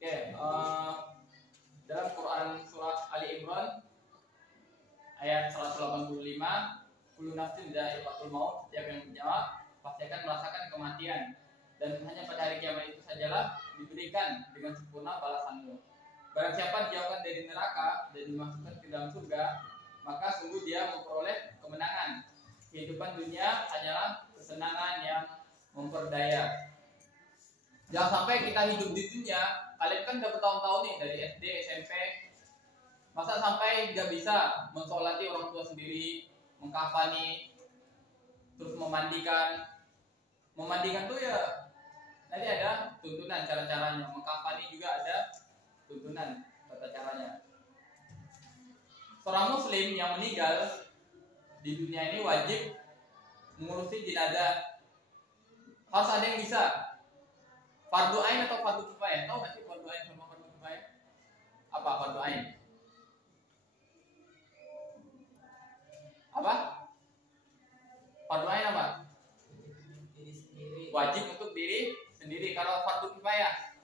Oke, dalam Quran surah Ali Imran ayat 185, kullu nafsin dha'iqatul maut, setiap yang bernyawa pasti akan merasakan kematian, dan hanya pada hari kiamat itu sajalah diberikan dengan sempurna balasanmu. Barang siapa dijauhkan dari neraka dan dimasukkan ke dalam surga, maka sungguh dia memperoleh kemenangan. Kehidupan dunia hanyalah kesenangan yang memperdaya. Jangan sampai kita hidup di dunia, kalian kan udah bertahun-tahun nih dari SD, SMP, masa sampai nggak bisa mensolati orang tua sendiri, mengkafani, terus memandikan tuh ya nanti ada tuntunan cara-caranya, mengkafani juga ada tuntunan tata caranya. Seorang muslim yang meninggal di dunia ini wajib mengurusi jenazah. Harus ada yang bisa. Fardu ain atau fardu kifayah? Tahu nggak sih fardu ain sama fardu kifayah? Apa fardu ain? Apa? Fardu ain apa? Diri sendiri. Wajib untuk diri sendiri. Kalau fardu kifayah?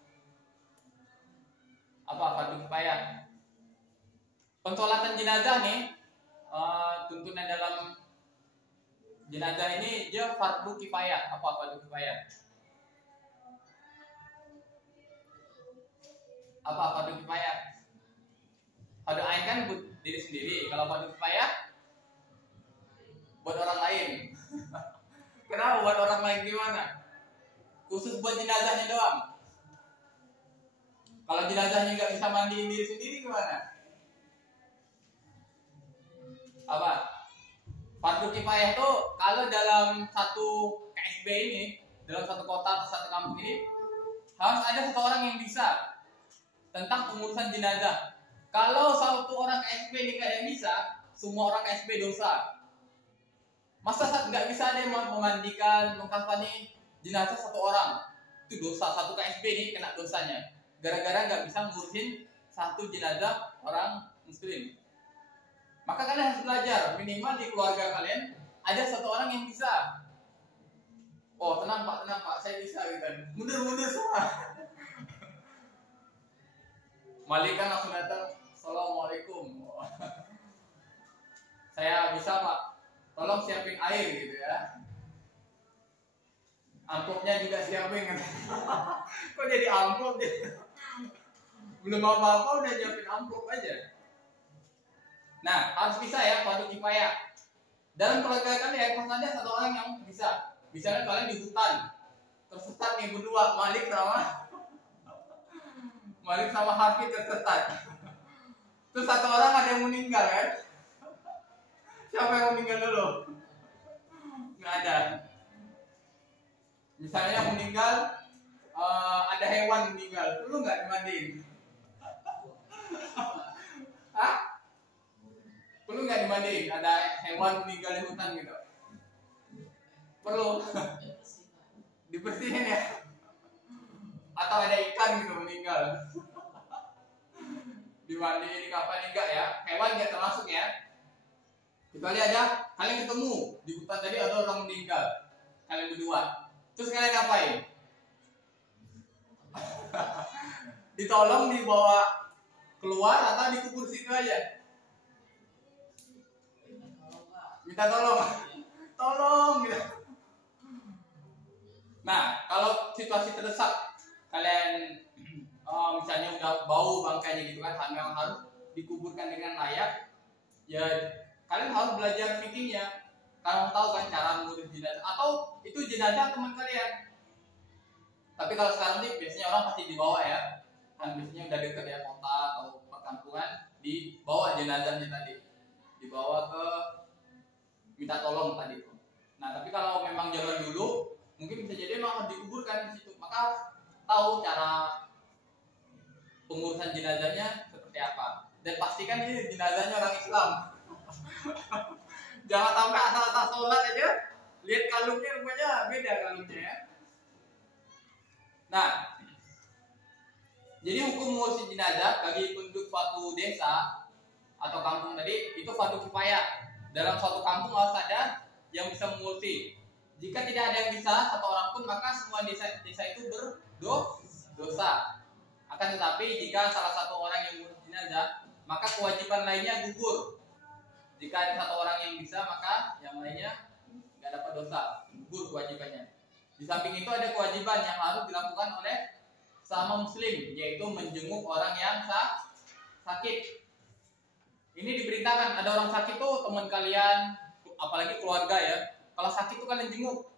Apa fardu kifayah? Pensolatan jenazah nih, tuntunan dalam jenazah ini dia fardu kifayah. Apa fardu kifayah? Apa fardu kifayah? Fardu ain kan buat diri sendiri. Kalau fardu kifayah buat orang lain. Kenapa buat orang lain gimana? Khusus buat jenazahnya doang. Kalau jenazahnya nggak bisa mandiin diri sendiri gimana? Apa? Fardu kifayah tuh kalau dalam satu KSB ini, dalam satu kota atau satu kampung ini harus ada satu orang yang bisa tentang pengurusan jenazah. Kalau satu orang KSB ini nggak ada yang bisa, semua orang KSB dosa. Masa nggak bisa ada yang memandikan, mengkafani jenazah satu orang, itu dosa. Satu KSB ini kena dosanya gara-gara nggak bisa ngurusin satu jenazah orang muslim. Maka kalian harus belajar, minimal di keluarga kalian ada satu orang yang bisa. Oh tenang pak, saya bisa gitu. Mundur semua. Malik kan langsung datang, assalamualaikum. Saya bisa pak, tolong siapin air gitu ya. Amplopnya juga siapin. Kok jadi amplop deh? Belum apa-apa udah siapin amplop aja. Nah harus bisa ya fardu kifayah. Dalam keluarga kalian harus ada satu orang yang bisa. Misalnya kalian di hutan, tersesat nih berdua, Malik sama Hafid tersesat. Terus satu orang ada yang meninggal kan? Siapa yang meninggal dulu? Nggak ada. Misalnya yang meninggal, ada hewan meninggal, perlu nggak dimandiin? Hah? Perlu nggak dimandiin? Ada hewan meninggal di hutan gitu? Perlu. Dibersihin ya? Atau ada ikan gitu meninggal? Dimandiin, kapan enggak ya? Hewan nggak termasuk ya? Kecuali ada kalian ketemu di hutan tadi ada orang meninggal, kalian berdua, terus kalian ngapain? Ditolong dibawa keluar atau dikubur situ aja? Minta tolong gitu. Nah kalau situasi terdesak kalian misalnya udah bau bangkainya gitu kan, memang harus dikuburkan dengan layak ya. Kalian harus belajar fikihnya. Kalian tahu kan cara mengurus jenazah, atau itu jenazah teman kalian. Tapi kalau sekarang nih biasanya orang pasti dibawa ya, kan biasanya udah dekat ya kota atau perkampungan, dibawa jenazahnya tadi, dibawa ke minta tolong tadi. Nah tapi kalau memang zaman dulu mungkin bisa jadi memang dikuburkan di situ, maka harus tahu cara pengurusan jenazahnya seperti apa, dan pastikan ini jenazahnya orang Islam. Jangan sampai asal-asal sholat aja, lihat kalungnya rupanya beda kalungnya ya. Nah, jadi hukum mengurusi jenazah bagi penduduk suatu desa atau kampung tadi itu fardu kifayah. Dalam suatu kampung harus ada yang bisa mengurusi. Jika tidak ada yang bisa satu orang pun, maka semua desa itu berdosa. Akan tetapi jika salah satu orang yang mengurus jenazah, maka kewajiban lainnya gugur. Jika ada satu orang yang bisa, maka yang lainnya nggak dapat dosa, gugur kewajibannya. Di samping itu ada kewajiban yang harus dilakukan oleh sama muslim, yaitu menjenguk orang yang sakit. Ini diberitakan ada orang sakit tuh teman kalian, apalagi keluarga ya. Kalau sakit tuh kalian jenguk.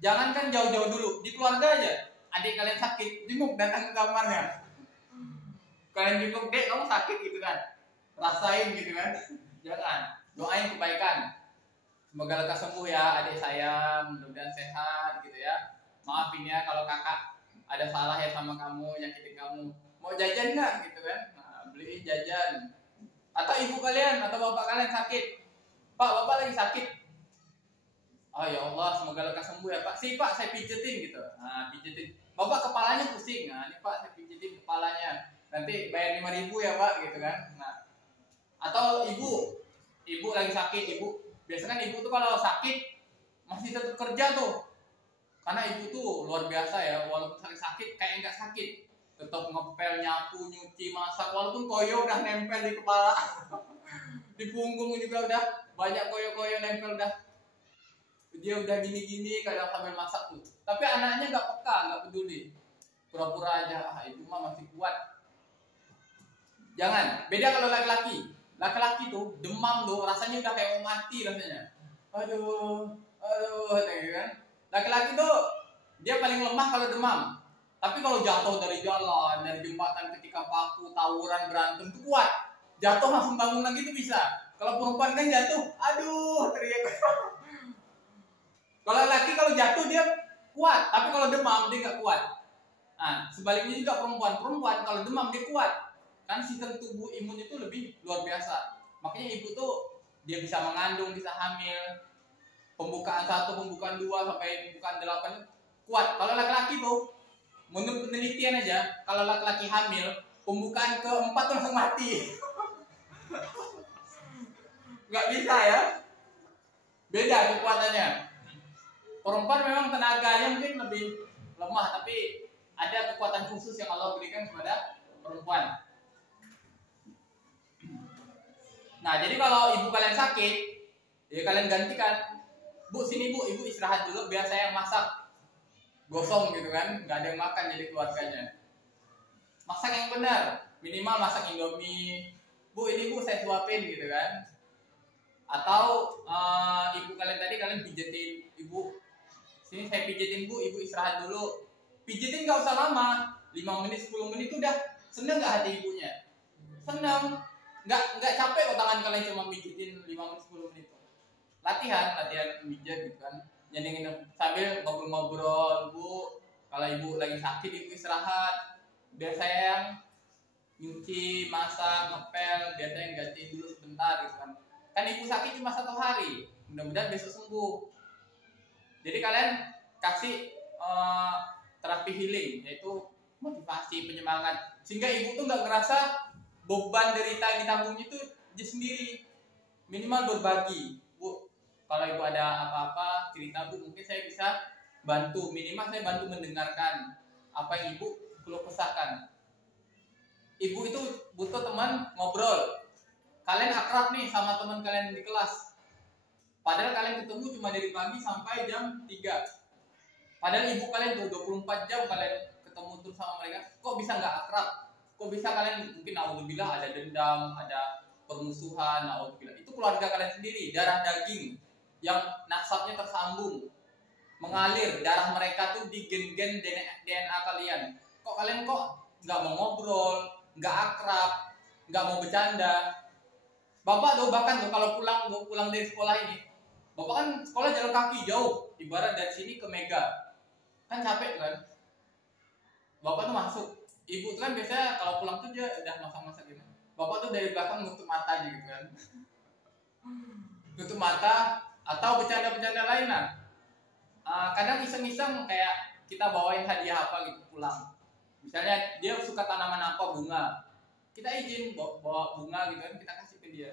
Jangankan jauh-jauh dulu, di keluarga aja. Adik kalian sakit, jenguk, datang ke kamarnya. Kalian jenguk, dek kamu sakit gitu kan, rasain gitu kan. Jangan, doain kebaikan. Semoga lekas sembuh ya adik saya, mudah-mudahan sehat gitu ya. Maafin ya kalau kakak ada salah ya sama kamu, nyakitin kamu. Mau jajan nggak gitu kan? Nah, beliin jajan. Atau ibu kalian atau bapak kalian sakit, Pak bapak lagi sakit. Oh ya Allah, semoga lekas sembuh ya Pak. Si Pak saya pijetin gitu. Nah pijetin. Bapak kepalanya pusing. Nah ini Pak saya pijetin kepalanya. Nanti bayar 5.000 ya Pak gitu kan. Nah atau ibu lagi sakit, ibu biasanya kan ibu tuh kalau sakit masih tetap kerja tuh. Karena ibu tuh luar biasa ya, walaupun sakit kayak enggak sakit. Tetap ngepel, nyapu, nyuci, masak, walaupun koyo udah nempel di kepala. Di punggung juga udah banyak koyo-koyo nempel udah. Dia udah gini-gini kadang sambil masak tuh. Tapi anaknya nggak peka, nggak peduli. Pura-pura aja, ibu mah masih kuat. Jangan, beda kalau laki-laki. Laki-laki tuh demam tuh, rasanya udah kayak mau mati rasanya. Aduh, kan. Laki-laki tuh dia paling lemah kalau demam. Tapi kalau jatuh dari jalan, dari jembatan ketika paku, tawuran, berantem itu kuat. Jatuh langsung bangun lagi itu bisa. Kalau perempuan kan jatuh, aduh teriak. Kalau laki kalau jatuh dia kuat, tapi kalau demam dia nggak kuat. Nah, sebaliknya juga perempuan kalau demam dia kuat. Kan sistem tubuh imun itu lebih luar biasa. Makanya ibu tuh dia bisa mengandung, bisa hamil. Pembukaan 1, pembukaan 2 sampai pembukaan 8 kuat. Kalau laki-laki tuh menurut penelitian aja, kalau laki-laki hamil, pembukaan ke-4 langsung mati. Nggak bisa ya. Beda kekuatannya. Perempuan memang tenaganya mungkin lebih lemah, tapi ada kekuatan khusus yang Allah berikan kepada perempuan. Nah, jadi kalau ibu kalian sakit, ya kalian gantikan. Bu, sini bu, ibu istirahat dulu biar saya yang masak. Gosong gitu kan, nggak ada yang makan jadi keluarganya. Masak yang benar, minimal masak Indomie. Bu, ini bu saya suapin gitu kan. Atau ibu kalian tadi kalian pijetin, ibu sini saya pijetin bu, ibu istirahat dulu. Pijetin nggak usah lama, 5 menit 10 menit udah. Seneng nggak hati ibunya? Seneng. Nggak capek kok tangan kalian cuma pijetin 5 menit 10 menit. Latihan pijat gitu kan. Nyenengin sambil ngobrol-ngobrol, bu. Kalau ibu lagi sakit ibu istirahat. Biar saya yang nyuci, masak, ngepel, biar saya yang gantiin dulu sebentar gitu kan. Kan ibu sakit cuma 1 hari, mudah-mudahan besok sembuh. Jadi kalian kasih terapi healing, yaitu motivasi, penyemangat, sehingga ibu tuh nggak ngerasa beban derita yang ditanggungnya itu dia sendiri. Minimal berbagi, bu. Kalau ibu ada apa-apa cerita bu, mungkin saya bisa bantu. Minimal saya bantu mendengarkan apa yang ibu keluh kesahkan. Ibu itu butuh teman ngobrol. Kalian akrab nih sama teman kalian di kelas. Padahal kalian ketemu cuma dari pagi sampai jam 3. Padahal ibu kalian tuh 24 jam kalian ketemu terus sama mereka. Kok bisa nggak akrab? Kok bisa kalian mungkin naudzubillah ada dendam, ada permusuhan, naudzubillah. Itu keluarga kalian sendiri, darah daging yang nasabnya tersambung. Mengalir darah mereka tuh di gen-gen DNA kalian. Kok kalian nggak mau ngobrol, nggak akrab, nggak mau bercanda? Bapak tuh bahkan tuh kalau pulang dari sekolah ini, bapak kan sekolah jalan kaki jauh, ibarat dari sini ke Mega, kan capek kan? Bapak tuh masuk, ibu tuh kan biasanya kalau pulang tuh dia udah masak-masak gitu. Bapak tuh dari belakang nutup mata aja gitu kan, tutup mata atau bercanda-bercanda lain lah. Kadang iseng-iseng kayak kita bawain hadiah apa gitu pulang. Misalnya dia suka tanaman apa, bunga, kita izin bawa bunga gitu kan, kita kasih ke dia.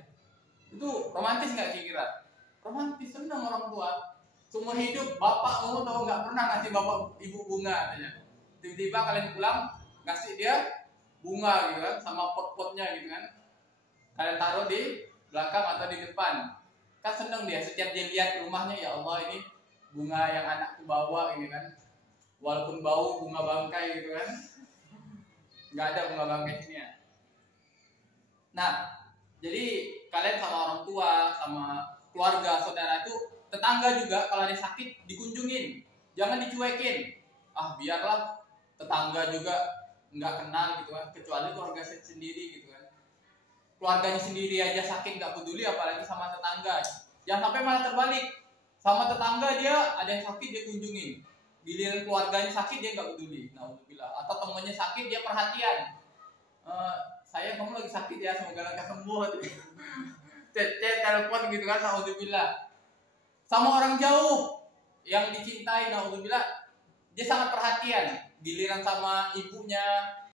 Itu romantis nggak kira-kira? Romantis, senang orang tua. Seumur hidup bapak mau tahu nggak pernah ngasih bapak ibu bunga katanya. Tiba-tiba kalian pulang ngasih dia bunga gitu kan, sama pot-potnya gitu kan. Kalian taruh di belakang atau di depan. Kan seneng dia setiap dia lihat rumahnya, ya Allah ini bunga yang anakku bawa gitu kan. Walaupun bau bunga bangkai gitu kan. Nggak ada bunga bangkai sini ya. Nah, jadi kalian sama orang tua, sama keluarga, saudara itu, tetangga juga kalau ada sakit dikunjungin. Jangan dicuekin. Ah, biarlah tetangga juga nggak kenal gitu kan, kecuali keluarga sendiri gitu kan. Keluarganya sendiri aja sakit nggak peduli, apalagi sama tetangga. Jangan sampai malah terbalik, sama tetangga dia ada yang sakit dia kunjungin, giliran keluarganya sakit dia nggak peduli. Nauzubillah. Atau temannya sakit dia perhatian, saya kamu lagi sakit ya, semoga lekas sembuh. Telepon gitu kan, nauzubillah. Sama orang jauh yang dicintai, nauzubillah, dia sangat perhatian. Giliran sama ibunya,